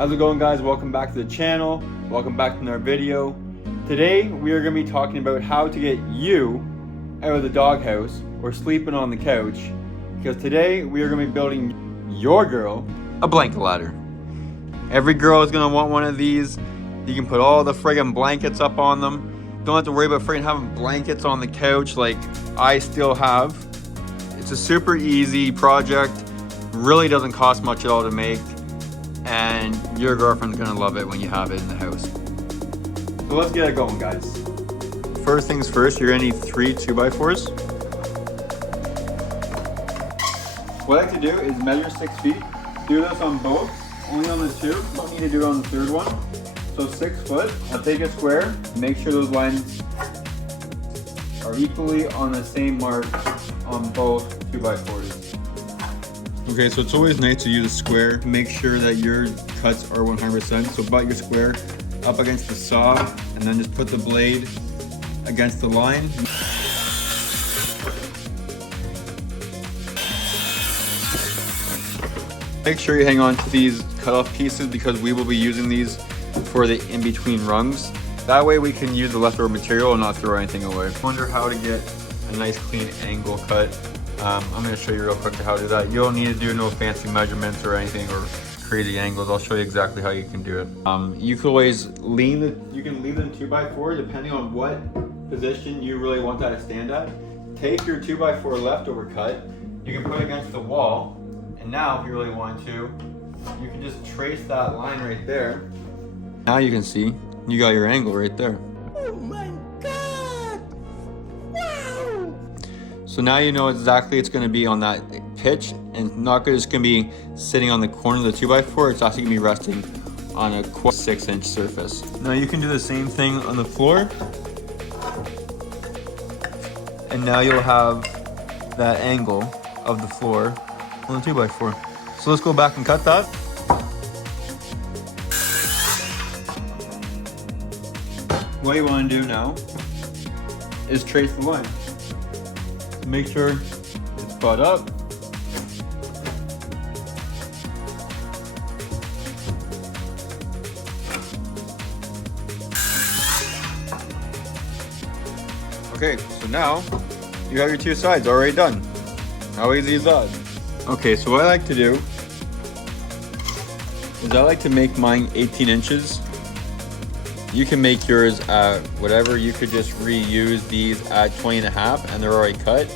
How's it going, guys? Welcome back to the channel. Welcome back to another video. Today we are going to be talking about how to get you out of the doghouse or sleeping on the couch, because today we are going to be building your girl a blanket ladder. Every girl is going to want one of these. You can put all the friggin' blankets up on them. Don't have to worry about friggin' having blankets on the couch like I still have. It's a super easy project. Really doesn't cost much at all to make. And your girlfriend's gonna love it when you have it in the house. So let's get it going, guys. First things first, you're gonna need 3 2x4s. What I like to do is measure 6 feet. Do this on both, only on the 2. Don't need to do it on the 3rd one. So 6 foot. I'll take a square. Make sure those lines are equally on the same mark on both 2x4s. Okay, so it's always nice to use a square. Make sure that your cuts are 100%. So butt your square up against the saw and then just put the blade against the line. Make sure you hang on to these cut-off pieces because we will be using these for the in-between rungs. That way we can use the leftover material and not throw anything away. Wonder how to get a nice clean angle cut. I'm going to show you real quick how to do that. You don't need to do no fancy measurements or anything or crazy angles. I'll show you exactly how you can do it. You can always leave them 2x4 depending on what position you really want that to stand at. Take your 2x4 leftover cut, you can put it against the wall, and now if you really want to, you can just trace that line right there. Now you can see you got your angle right there. Oh my God! Wow! So now you know exactly it's going to be on that pitch, and not just going to be sitting on the corner of the 2x4. It's actually going to be resting on a 6-inch surface. Now you can do the same thing on the floor, and now you'll have that angle of the floor on the 2x4. So let's go back and cut that. What you want to do now is trace the line. Make sure it's butt up. Okay, so now you have your 2 sides already done. How easy is that? Okay, so what I like to do is I like to make mine 18 inches. You can make yours at whatever. You could just reuse these at 20.5 and they're already cut.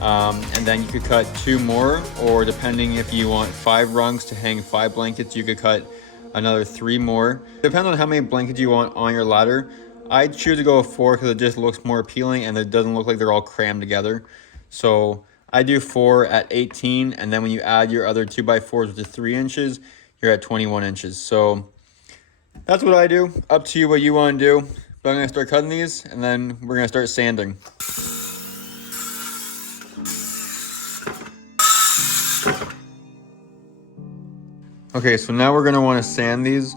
And then you could cut 2 more, or depending if you want 5 rungs to hang 5 blankets, you could cut another 3 more. Depends on how many blankets you want on your ladder. I choose to go with 4 because it just looks more appealing and it doesn't look like they're all crammed together. So I do 4 at 18, and then when you add your other 2x4s, which is 3 inches, you're at 21 inches. So that's what I do. Up to you what you want to do. But I'm going to start cutting these, and then we're going to start sanding. Okay, so now we're going to want to sand these.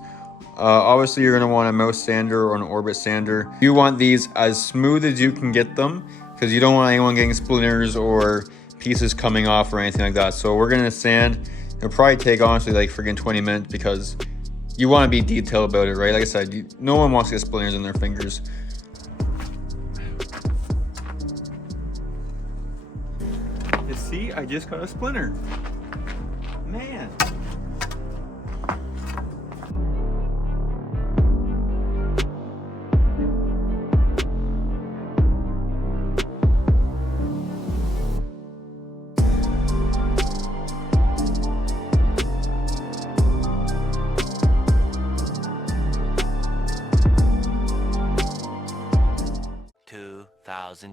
Obviously, you're going to want a mouse sander or an orbit sander. You want these as smooth as you can get them, because you don't want anyone getting splinters or pieces coming off or anything like that. So we're going to sand. It'll probably take honestly like friggin' 20 minutes because you want to be detailed about it, right? Like I said, no one wants to get splinters in their fingers. You see, I just got a splinter. Man.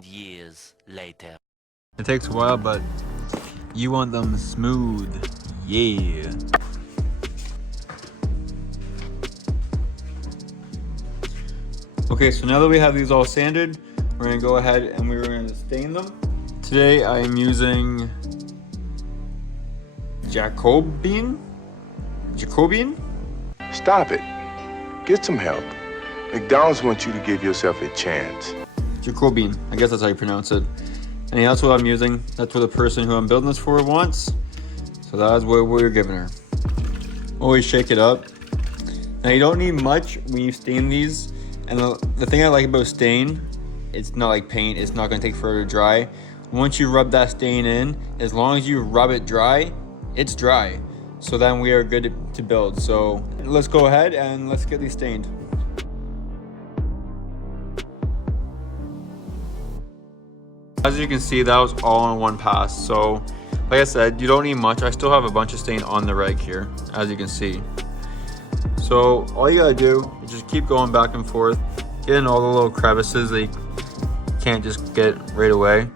Years later. It takes a while, but you want them smooth. Yeah. Okay, so now that we have these all sanded, we're gonna go ahead and we're gonna stain them. Today I am using Jacobian. Stop it. Get some help. McDonald's wants you to give yourself a chance. Jacobian, I guess that's how you pronounce it. And that's what I'm using. That's what the person who I'm building this for wants. So that's what we're giving her. Always shake it up. Now you don't need much when you stain these, and the thing I like about stain, it's not like paint, it's not gonna take forever to dry. Once you rub that stain in, as long as you rub it dry, it's dry. So then we are good to build. So let's go ahead and let's get these stained. As you can see, that was all in one pass. So like I said, you don't need much. I still have a bunch of stain on the rag here, as you can see. So all you gotta do is just keep going back and forth, get in all the little crevices that you can't just get right away,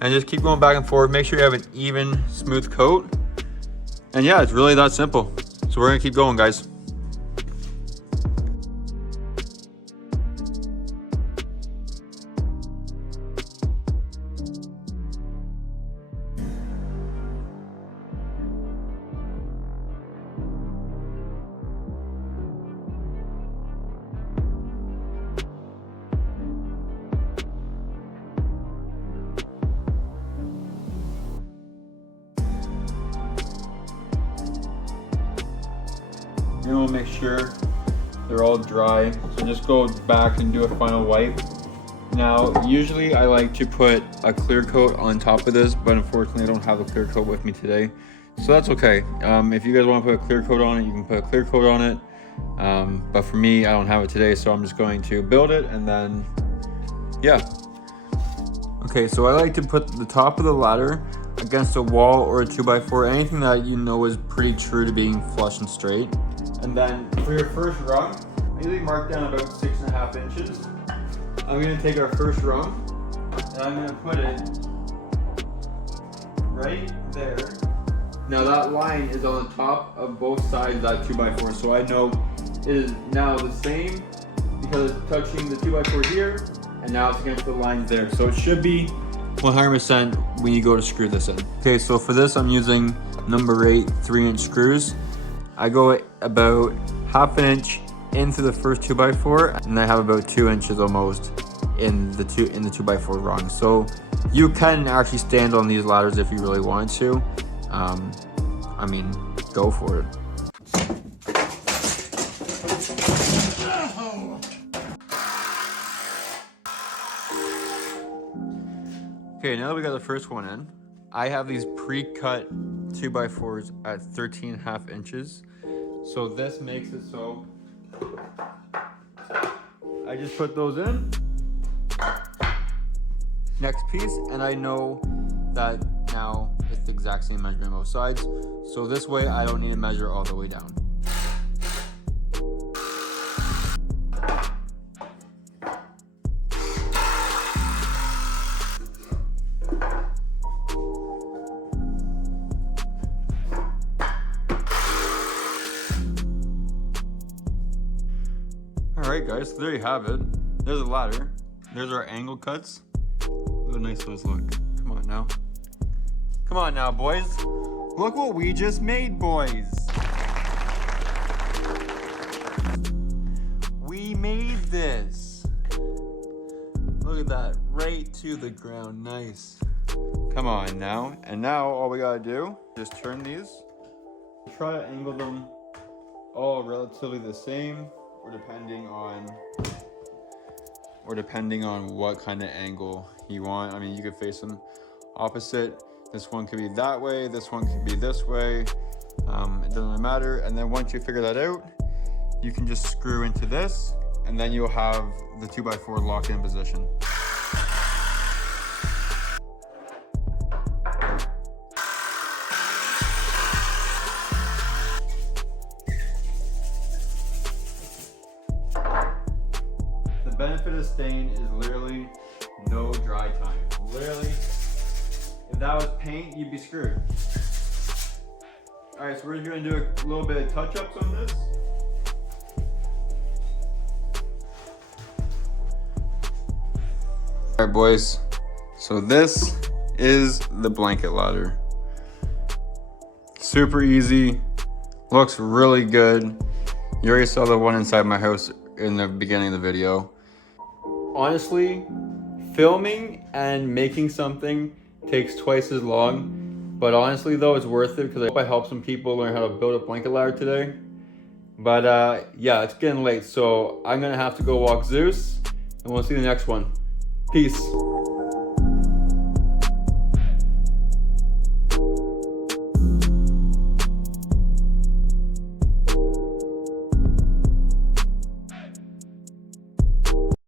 and just keep going back and forth. Make sure you have an even, smooth coat. And yeah, it's really that simple. So we're gonna keep going, guys. You want to make sure they're all dry, so just go back and do a final wipe. Now usually I like to put a clear coat on top of this, but unfortunately I don't have a clear coat with me today, so that's okay. If you guys want to put a clear coat on it, you can put a clear coat on it, but for me, I don't have it today, so I'm just going to build it, and then yeah. Okay, so I like to put the top of the ladder against a wall or a 2x4, anything that you know is pretty true to being flush and straight. And then for your first rung, I usually mark down about 6.5 inches. I'm gonna take our first rung and I'm gonna put it right there. Now that line is on the top of both sides of that 2x4, so I know it is now the same because it's touching the 2x4 here, and now it's against the lines there. So it should be 100% when you go to screw this in. Okay, so for this I'm using number 8 3-inch screws. I go about 1/2 inch into the first 2x4, and I have about 2 inches almost in the 2x4 rung. So you can actually stand on these ladders if you really want to. I mean, go for it. Okay, now that we got the first one in, I have these pre-cut 2x4s at 13.5 inches. So this makes it so I just put those in, next piece, and I know that now it's the exact same measurement on both sides. So this way I don't need to measure all the way down. Alright guys, so there you have it. There's a ladder. There's our angle cuts. Look how nice those look. Come on now. Come on now, boys. Look what we just made, boys. We made this. Look at that, right to the ground, nice. Come on now. And now all we gotta do, just turn these. Try to angle them all relatively the same, or depending on what kind of angle you want. I mean, you could face them opposite. This one could be that way, this one could be this way. It doesn't really matter. And then once you figure that out, you can just screw into this, and then you'll have the 2x4 locked in position. The benefit of stain is literally no dry time. Literally, if that was paint, you'd be screwed. All right, so we're just gonna do a little bit of touch-ups on this. All right, boys. So this is the blanket ladder. Super easy, looks really good. You already saw the one inside my house in the beginning of the video. Honestly, filming and making something takes twice as long, but honestly though, it's worth it because I hope I helped some people learn how to build a blanket ladder today. But yeah, it's getting late, so I'm gonna have to go walk Zeus, and we'll see you in the next one. Peace.